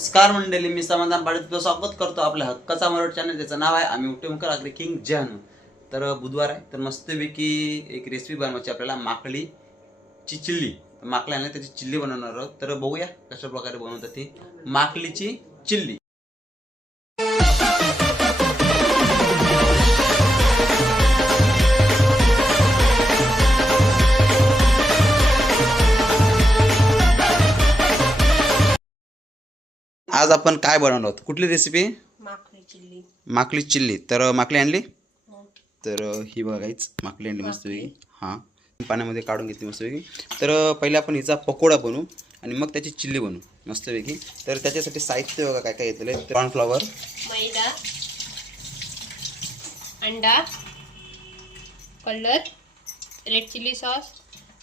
नमस्कार मंडळी, मी समाधान पाटील स्वागत करतो आपल्या हक्काचा मराठी चॅनल. त्याचं नाव आहे आम्ही उठेमकर आग्रे किंग जन. तर बुधवार आहे, तर मस्तपैकी एक रेसिपी बनवायची आपल्याला, माकलीची चिल्ली. माकली आणली, त्याची चिल्ली बनवणार आहोत. तर बघूया कशा प्रकारे बनवतात ती माकलीची चिल्ली. आज आपण काय बनवणार आहोत? कुठली रेसिपी? माकली चिल्ली. तर माकली आणली, तर ही बघायच माकली आणली मस्तपैकी. हां, पाण्यामध्ये काढून घेतली मस्तपैकी. तर पहिले आपण हिचा पकोडा बनवू आणि मग त्याची चिल्ली बनवू मस्तपैकी. तर त्याच्यासाठी साहित्य बघा काय काय घेतलेलं आहे. कॉर्नफ्लॉवर, मैदा, अंडा, colour, red chilli sauce,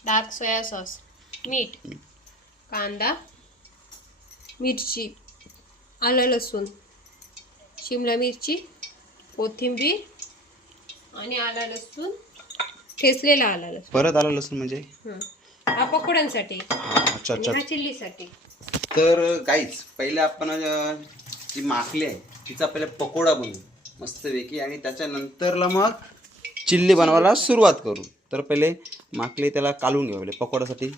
dark soya sauce, मीठ, कांदा, मिरची, आलं लसूण, शिमला मिरची, कोथिंबीर आणि आला लसूण, ठेचलेला आला लसूण. परत आलं लसूण म्हणजे हा पकोड्यांसाठी, अच्छा अच्छा. हा चिल्लीसाठी. तर गाईज पहिले आपण जी माकली आहे तिचा पहिले पकोडा बनवू मस्तपैकी आणि त्याच्यानंतरला मग चिल्ली बनवायला सुरुवात करू. तर पहिले माकली त्याला कालून घेऊ, पहिले पकोड्यासाठी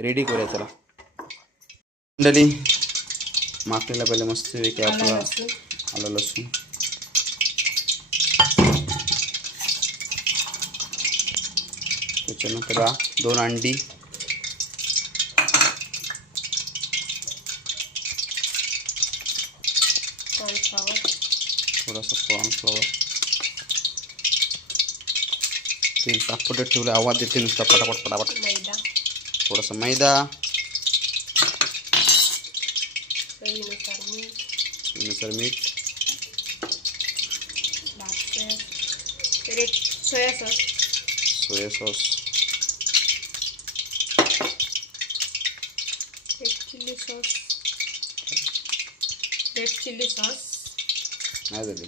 रेडी करूया त्याला. मंडळी माकलीला पहिले मस्तपैकी आपला आलं लसूण, त्याच्यानंतर 2 अंडी, कॉर्नफ्लॉवर, थोडासा कॉर्नफ्लॉवर, तेल तापटत ठेवले, आवाज येते नुसता पटापट पटापट. मैदा, थोडासा मैदा, चवीनुसार मीठ, चवीनुसार मीठ, red soya sauce, soya sauce, red chilli sauce नाही झाली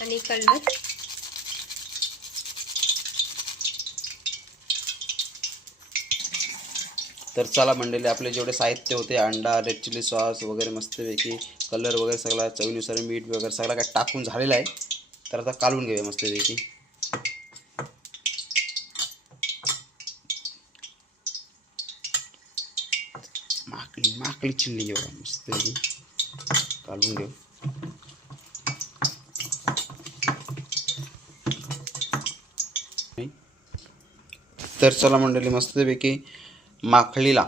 आणि कलर. तर चला मंडळी, आपले जेवढे साहित्य होते, अंडा, रेड चिली सॉस वगैरे मस्तपैकी, कलर वगैरे सगळा, चवीनुसार मीठ वगैरे सगळं काय टाकून झालेलं आहे. तर आता कालून घेऊया मस्तपैकी. माकली चिल्ली घेऊ मस्तपैकी, कालून घेऊ. तर चला मंडळी, मस्तपैकी माकलीला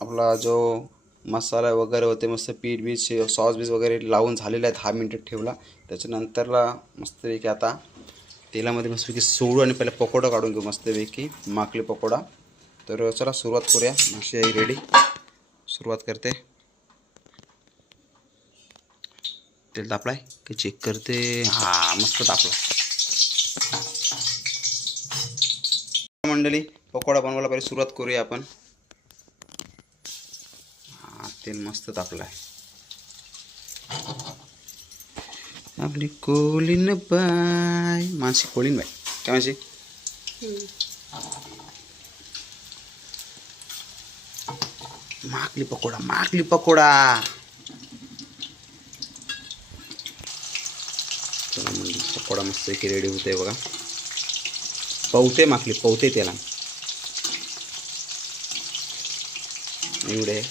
आपला जो मसाला वगैरे होते, मस्त पीठ बीठ सॉस बीस वगैरे लावून झालेला आहे. 10 मिनिटं ठेवला. त्याच्यानंतरला मस्तपैकी आता तेलामध्ये मस्तपैकी सोडू आणि पहिला पकोडा काढून घेऊ मस्तपैकी, माकली पकोडा. तर चला सुरुवात करूया. माशी आई रेडी, सुरुवात करते. तेल तापलाय की चेक करते. हा, मस्त तापला मंडळी. पकोडा बनवायला पहिले सुरुवात करूया आपण. तेल मस्त तापलाय. आपली कोलीन बाय, मानसी कोलीन बाय काय मानसी. माकली पकोडा, माकली पकोडा. चला म्हणजे पकोडा मस्त की रेडी होते बघा. पवते माकली, पवते त्याला एवढे.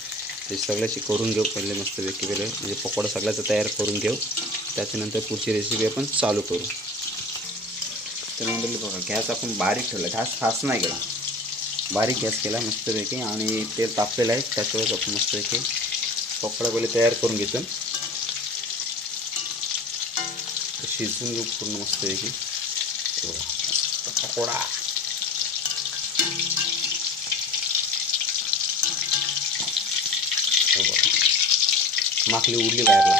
ते सगळ्याची करून घेऊ पहिले मस्तपैकी. पहिले म्हणजे पकोडा सगळ्याचा तयार करून घेऊ, त्याच्यानंतर पुढची रेसिपी आपण चालू करू. तर मंडळी बघा, गॅस आपण बारीक ठेवला, गॅस फास्ट नाही केला, बारीक गॅस केला मस्तपैकी. आणि तेल तापलेलं आहे, त्याच्यावर आपण मस्तपैकी पकोडा पहिले तयार करून घेतो. शिजवून घेऊ पूर्ण मस्तपैकी पकोडा. माकली उडली बाहेरला.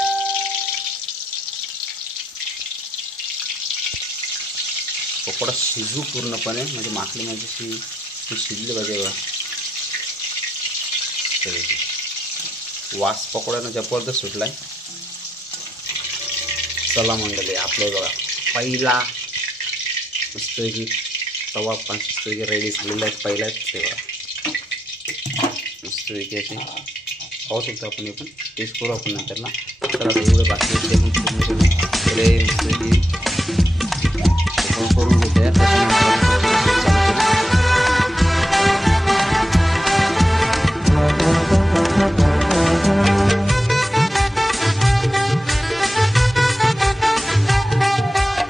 पकोडा शिजू पूर्णपणे, म्हणजे माकली म्हणजे शिजली पाहिजे बघा. वास पकोड्यानं जबरदस्त सुटलाय. चला मंडळी, आपलं बघा पहिला मस्तपैकी तवा पण मस्तपैकी रेडी झालेला आहे. पहिलाच ते बघा मस्तपैकी अशी पाहू शकतो आपण हे पण टेस्ट करू आपण नंतरला. तर आता एवढं बाकी आहे ते पण पूर्ण करून पहिले मस्तपैकी करून घेतो यार. त्याच्यानंतर आपण पुढची रेसिपी चालू करू.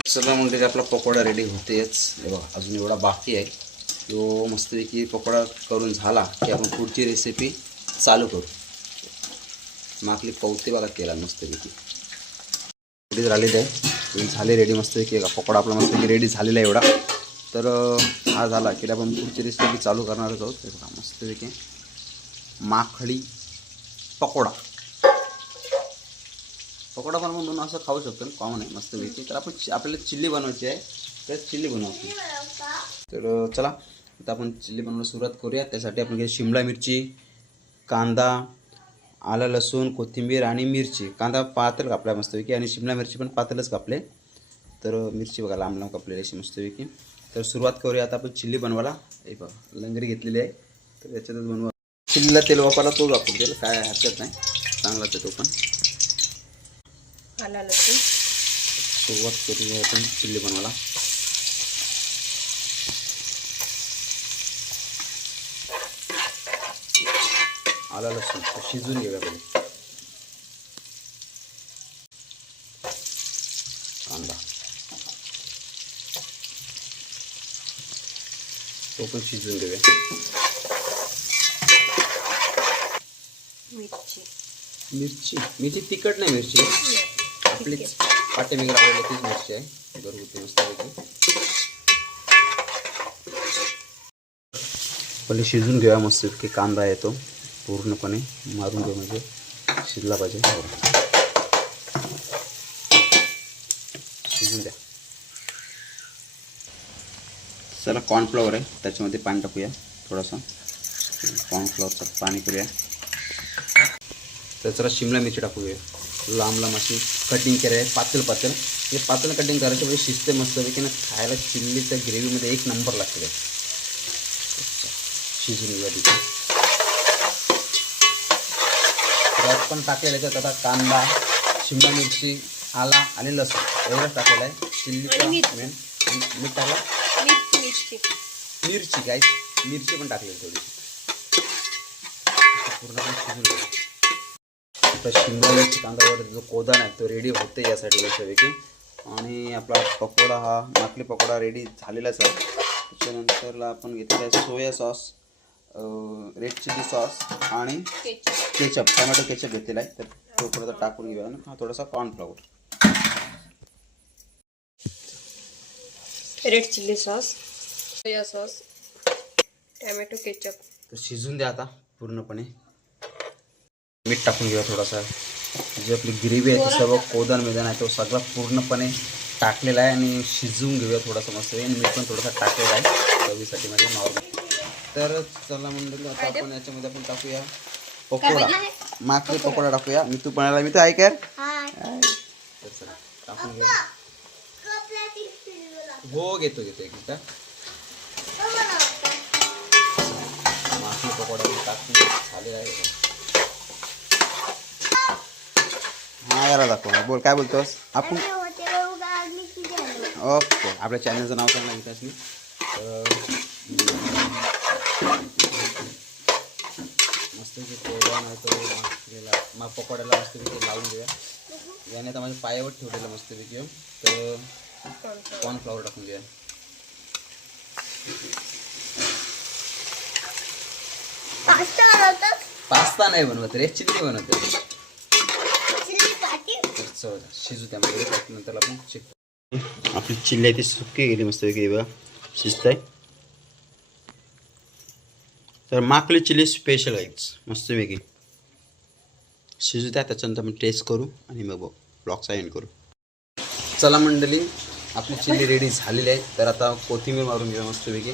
चला म्हणजे आपला पकोडा रेडी होतेच. हे बघा अजून एवढा बाकी आहे. तो मस्तपैकी पकोडा करून झाला की आपण पुढची रेसिपी चालू करू. माकली पवते बघा तेला मस्तपैकी रेडी झालेली आहे. झाले रेडी मस्तपैकी का पकोडा आपला मस्तपैकी रेडी झालेला आहे एवढा. तर हा झाला की आपण पुढची रेसिपी चालू करणारच आहोत. ते बघा मस्तपैकी माखळी पकोडा. पकोडा पण म्हणून असं खाऊ शकतो कॉमन आहे मस्तपैकी. तर आपण आपल्याला चिल्ली बनवायची आहे तर चिल्ली बनवतो. तर चला आता आपण चिल्ली बनवायला सुरुवात करूया. त्यासाठी आपण घेऊ शिमला मिरची, कांदा, आलं लसूण, कोथिंबीर आणि मिरची. कांदा पातळ कापला मस्तपैकी आणि शिमला मिरची पण पातळच कापले. तर मिरची बघा लांब लांब कापलेली अशी मस्तपैकी. तर सुरुवात करूया आता आपण चिल्ली बनवायला. हे बघा लंगरी घेतलेली आहे तर याच्यातच बनवा. चिल्लीला तेल वापरला तो वापरू तेल काय हरकत नाही, चांगलाच आहे तो पण. आला लसूण सुरुवात करूया आपण चिल्ली बनवायला. आला लसूण शिजून घेऊया पहिले. कांदा तो पण शिजून घेऊया. मिरची तिखट नाही मिरची आपली पाटेमिक राहिलेली तीच मिरची आहे घरगुती मस्तपैकी. पहिले शिजून घेऊया मस्तपैकी. कांदा आहे तो पूर्णपणे मारून घेऊ म्हणजे शिजला पाहिजे. शिजून द्या. चला कॉर्नफ्लॉवर आहे त्याच्यामध्ये पाणी टाकूया थोडंसं. कॉर्नफ्लॉवरचं पाणी करूया. तर जरा शिमला मिरची टाकूया लांब लांब अशी कटिंग केली आहे पातळ पातळ. हे पातळ कटिंग करायचं म्हणजे शिजते मस्तपैकी ना खायला. चिल्लीच्या ग्रेव्हीमध्ये एक नंबर लागते. शिजून घेऊया तिथे. त्यात पण टाकलेलं आहे आता कांदा, शिमला मिरची, आला आणि लसूण एवढंच टाकलेलं आहे. चिल्लीचा मेन मीठ टाकला. मिरची काय मिरची पण टाकलेली थोडी. पूर्णपणे शिजून घ्या. आता शिमला मिरची कांदावर जो कोदान आहे तो रेडी होते यासाठी मस्तपैकी. आणि आपला पकोडा हा माकली पकोडा रेडी झालेलाच आहे. त्याच्यानंतरला आपण घेतलेला आहे soya sauce, red chilli sauce आणि केचप टोमॅटो केचप घेतलेला आहे. तर तो थोडासा टाकून घेऊया ना. हा थोडासा cornflour, red chilli sauce, soya sauce, tomato ketchup. तर शिजून द्या आता पूर्णपणे. मीठ टाकून घेऊया थोडासा. जी आपली ग्रेव्ही आहे ती सर्व कोदान मैदान आहे तो सगळा पूर्णपणे टाकलेला आहे. आणि शिजवून घेऊया थोडासा मस्त. आणि मीठ पण थोडासा टाकलेला आहे चवीसाठी माझे नॉर्मल. तर चला मंडळी आता आपण याच्यामध्ये आपण टाकूया पकोडा. माकली पकोडा टाकूया. मी तू बनायला मी तर ऐकर. तर चला टाकून घेऊया. हो घेतो एक मिनिट. माकली पकोडा टाकून झालेला आहे. हा याला दाखव. बोल काय बोलतोस आपण. ओके आपल्या चॅनलचं नाव सांगा विकासनी. मस्तपैकी कोडा नाही तो मग पकोड्याला मस्तपैकी लावून घेऊया. याने आता माझ्या पायावर ठेवलेलं मस्तपैकी. तर कॉर्नफ्लॉवर टाकून घ्या. पास्ता नाही बनवत रे, चिल्ली बनवत. शिजू त्यामध्ये नंतर आपण शिकतो. आपली चिल्ली आहे ती सुकी गेली मस्तपैकी बघा शिजत आहे. तर माकली चिल्ली स्पेशल आहे मस्तपैकी. शिजू द्या त्याच्यानंतर आपण टेस्ट करू आणि मग ब्लॉगचा एंड करू. चला मंडळी आपली चिल्ली रेडी झालेली आहे. तर आता कोथिंबीर मारून घेऊया मस्तपैकी.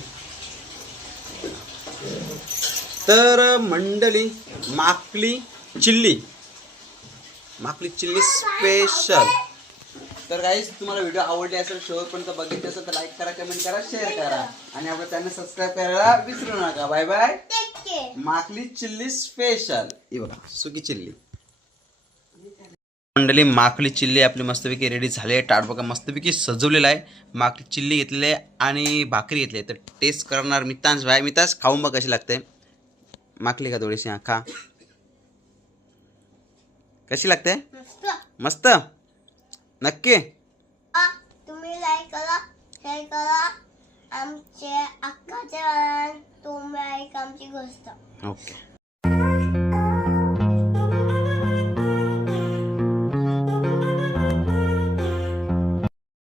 तर मंडळी माकली चिल्ली स्पेशल तर गाईज तुम्हाला व्हिडिओ आवडली असेल, शेवटपर्यंत बघितले असेल तर लाईक करा, कमेंट करा, शेअर करा आणि आपल्या चॅनल सबस्क्राईब करायला विसरू नका. Bye bye. माकली चिल्ली स्पेशल. ही बघा सुकी चिल्ली. मंडळी माकली चिल्ली आपली मस्तपैकी रेडी झाली आहे. ताट बघा मस्तपैकी सजवलेला आहे. माकली चिल्ली घेतलेली आहे आणि भाकरी घेतली आहे. तर टेस्ट करणार मितांश भाई. मितांश खाऊन बघ कशी लागते माकली. का थोडीशी खा. कशी लागते? मस्त. नक्की तुम्ही लाईक करा, शेअर करा. आमचे अक्काचे तुम्ही ऐक आमची गोष्ट. ओके.